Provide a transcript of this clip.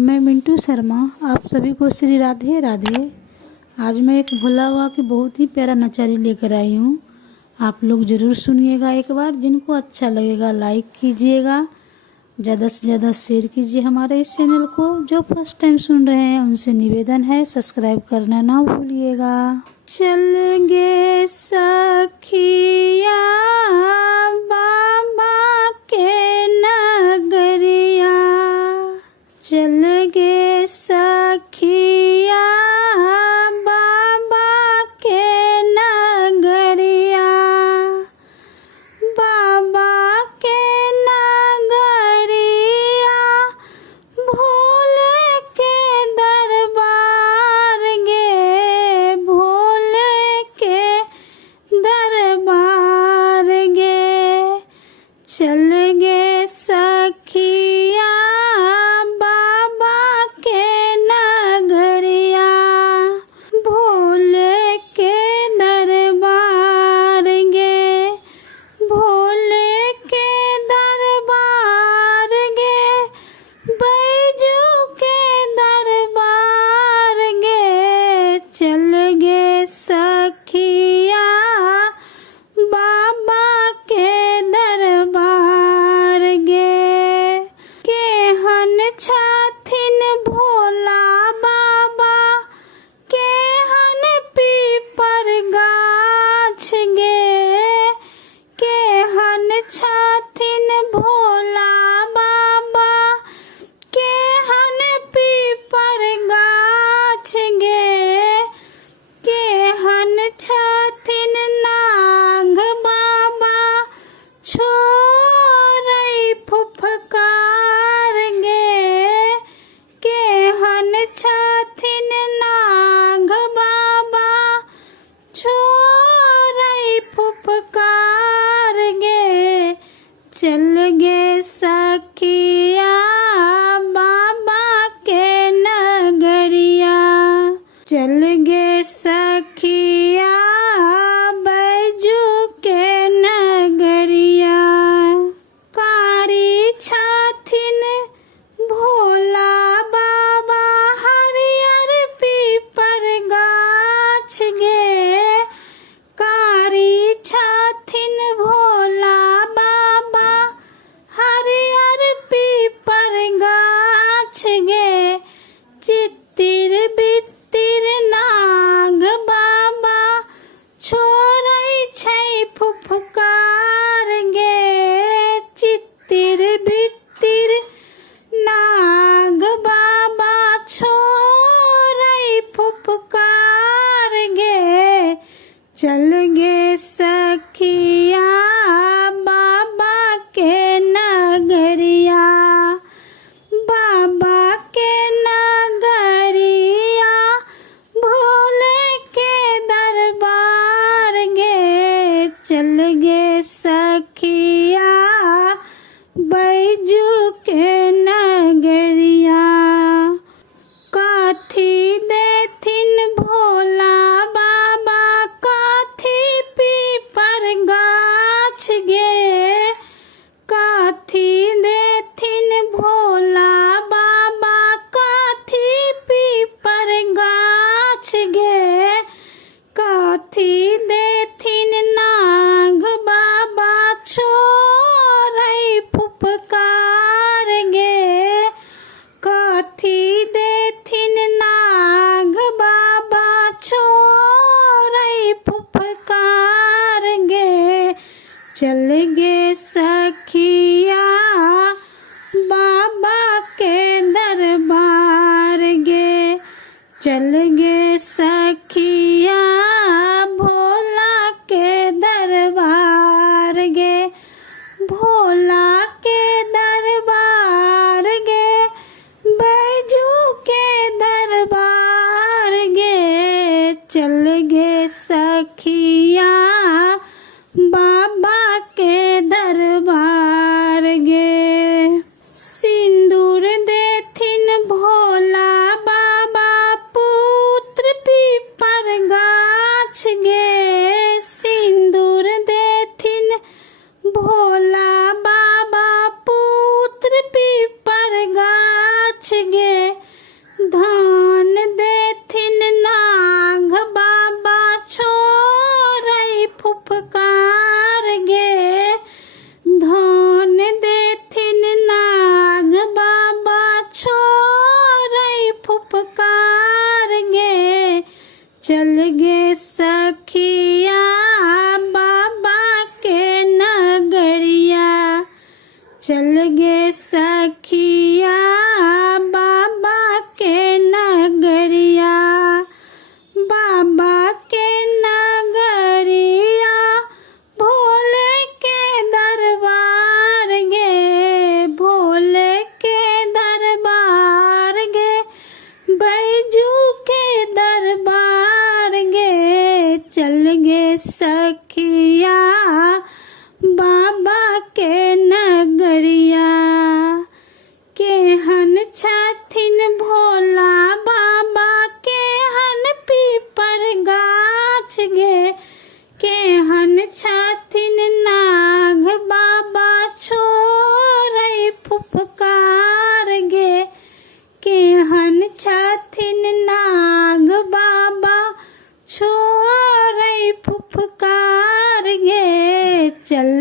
मैं मिंटू शर्मा, आप सभी को श्री राधे राधे। आज मैं एक भोला बाबा की बहुत ही प्यारा नचारी लेकर आई हूँ। आप लोग ज़रूर सुनिएगा एक बार। जिनको अच्छा लगेगा लाइक कीजिएगा, ज़्यादा से ज़्यादा शेयर कीजिए हमारे इस चैनल को। जो फर्स्ट टाइम सुन रहे हैं उनसे निवेदन है सब्सक्राइब करना ना भूलिएगा। चलेंगे सखिया बाबा के नगरिया, चल गे सखिया बाबा के नगरिया, बाबा के नगरिया भोले के दरबार गे, भोले के दरबार गे। चल गे सखिया बाबा के नगरिया, भोले के दरबार गे, भोले के दरबार गे, बैजू के दरबार गे। चल गे सखिया बाबा के दरबार गे। केहन छथिन भोला बाबा, केहन पीपर गाछ गे, केहन छथिन भोला बाबा, केहन पीपर गाछ गे, केहन छथिन नाग बाबा, छोरै फुफकार गे, केहन छथिन नाग बाबा, छोरै फुफकार गे। चल गे सखिया बाबा के नगरिया, चल गे सखिया बैजू के नगरिया। कारी छथिन भोला बाबा, हरियर पीपर गाछ गे, कारी छथिन भोला बाबा, हरियर पीपर गाछ गे। चित्तिर बित्तिर नाग बाबा, छोरै छै फुफकार गे, चित्तिर बित्तिर नाग बाबा, छोरै फुफकार गे। चल गे सखिया बाबा के नगरिया, बाबा के नगरिया भोले के दरबार गे। चल गे सखिया बैजू के नगरिया। कथी देथिन भोला बाबा, कथी पीपर गाछ गे, कथी देथिन भोला बाबा, कथी पीपर गाछ गे, कथी देथिन नाग बाबा, छोरै फुफकार गे, कथी देथिन नाग बाबा, छोरै फुफकार गे। चल गे सखिया बाबा के दरबार गे, चल गे सखिया भोला के दरबार गे, भोला के दरबार गे, बैजू के दरबार गे। चल गे सखिया बाबा के दरबार गे। सिंदूर देथिन भोला बाबा, पुत्र पीपर गाछ गे, सिंदूर देथिन भोला बाबा, पुत्र पीपर गाछ गे। भोला बाबा केहन पीपर गाछ गे, केहन छथिन नाग बाबा छोड़ै फुफकार गे, केहन छथिन नाग बाबा छोड़ै फुफकार गे। चल